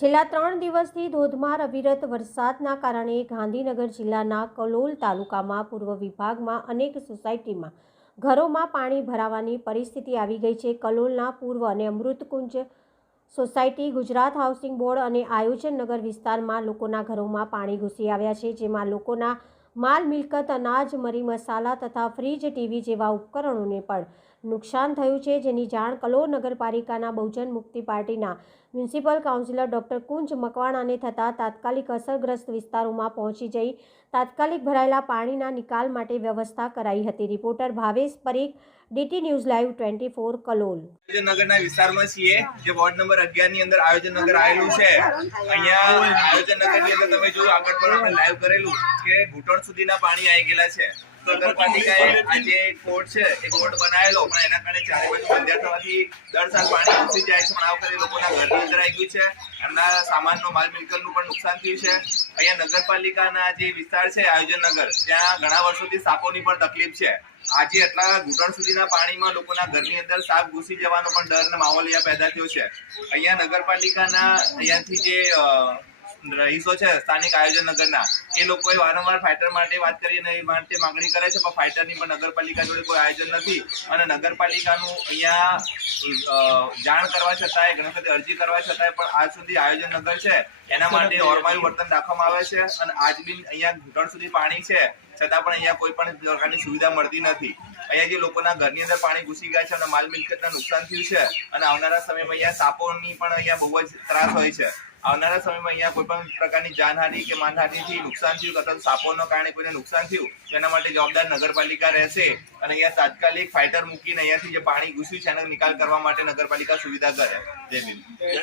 છેલ્લા ત્રણ દિવસથી ધોધમાર અવિરત વરસાદના કારણે ગાંધીનગર જિલ્લાના કલોલ તાલુકામાં, પૂર્વ વિભાગમાં અનેક સોસાયટીમાં ઘરોમાં પાણી ભરાવાની પરિસ્થિતિ આવી ગઈ છે. કલોલના પૂર્વ અને Amrutkunj society, Gujarat housing board અને આયોજન નગર વિસ્તારમાં લોકોના ઘરોમાં પાણી ઘૂસી આવ્યા છે, જેમાં લોકોના માલ મિલકત, અનાજ, મરી મસાલા તથા ફ્રીજ, ટીવી જેવા ઉપકરણોને પણ નુકસાન થયું છે, જેની જાણ કલોલ નગરપાલિકાના બહુજન મુક્તિ પાર્ટીના મ્યુનિસિપલ કાઉન્સિલર ડોક્ટર કુંજ મકવાણાને થતાં તાત્કાલિક અસરગ્રસ્ત વિસ્તારોમાં પહોંચી જઈ તાત્કાલિક ભરાયેલા પાણીના નિકાલ માટે વ્યવસ્થા કરાઈ હતી. Reporter Bhavesh Parikh, DT news live twenty four Kalol. નગરના વિસ્તારમાં છીએ, જે વોર્ડ નંબર અગિયારની અંદર આયોજન નગર આવેલું છે, અહીંયા આયોજન નગરની અંદર તમે જોયું આગળ પણ લાઈવ કરેલું કે ઘૂંટણ સુધીના પાણી આવી ગયેલા છે. નગરપાલિકાએ આજે કોર્ટ છે, એ કોર્ટ બનાવેલો, પણ એના કારણે ચારે બાજુ બંધ થવાથી દર સાલ પાણી ઘૂસી જાય છે, પણ આ વખતે લોકોના ઘરની અંદર આવી છે, એમના સામાનનો માલ મિલકતનું પણ નુકસાન થયું છે. અહીંયા નગરપાલિકાના જે વિસ્તાર છે આયોજન ત્યાં ઘણા વર્ષોથી સાપોની પણ તકલીફ છે. આજે એટલા ઘૂંટણ સુધીના પાણીમાં લોકોના ઘરની અંદર સાપ ઘૂસી જવાનો પણ ડર માહોલ અહીંયા પેદા થયો છે. અહીંયા નગરપાલિકાના અહીંયાથી જે રહીશો છે, સ્થાનિક આયોજન નગરના એ લોકોએ વારંવાર ફાઇટર માટે વાત કરી અને એ માટે માંગણી કરે છે પણ ફાઇટરની પણ નગરપાલિકા જોડે કોઈ આયોજન નથી. અને નગરપાલિકાનું અહીંયા જાણ કરવા છતાંય ઘણી વખતે અરજી કરવા છતાંય પણ આજ સુધી આયોજન નગર છે. એના માટે ઓરમાયું વર્તન રાખવામાં આવે છે અને આજ બી અહીંયા ઘૂંટણ સુધી પાણી છે. છતાં પણ અહીંયા કોઈ પણ પ્રકારની સુવિધા મળતી નથી. અહીંયા જે લોકોના ઘરની અંદર પાણી ઘૂસી ગયા છે અને માલ મિલકતના નુકસાન થયું છે અને આવનારા સમયમાં અહીંયા સાપોની પણ અહીંયા બહુ જ ત્રાસ હોય છે. આવનારા સમયમાં અહીંયા કોઈ પણ પ્રકારની જાનહાનિ કે માનહાનિથી નુકસાન થયું અથવા સાપોના કારણે કોઈને નુકસાન થયું તેના માટે જવાબદાર નગરપાલિકા રહેશે. અને અહીંયા તાત્કાલિક ફાઇટર મૂકીને અહીંયાથી જે પાણી ઘૂસ્યું છે, એનો નિકાલ કરવા માટે નગરપાલિકા સુવિધા કરે જય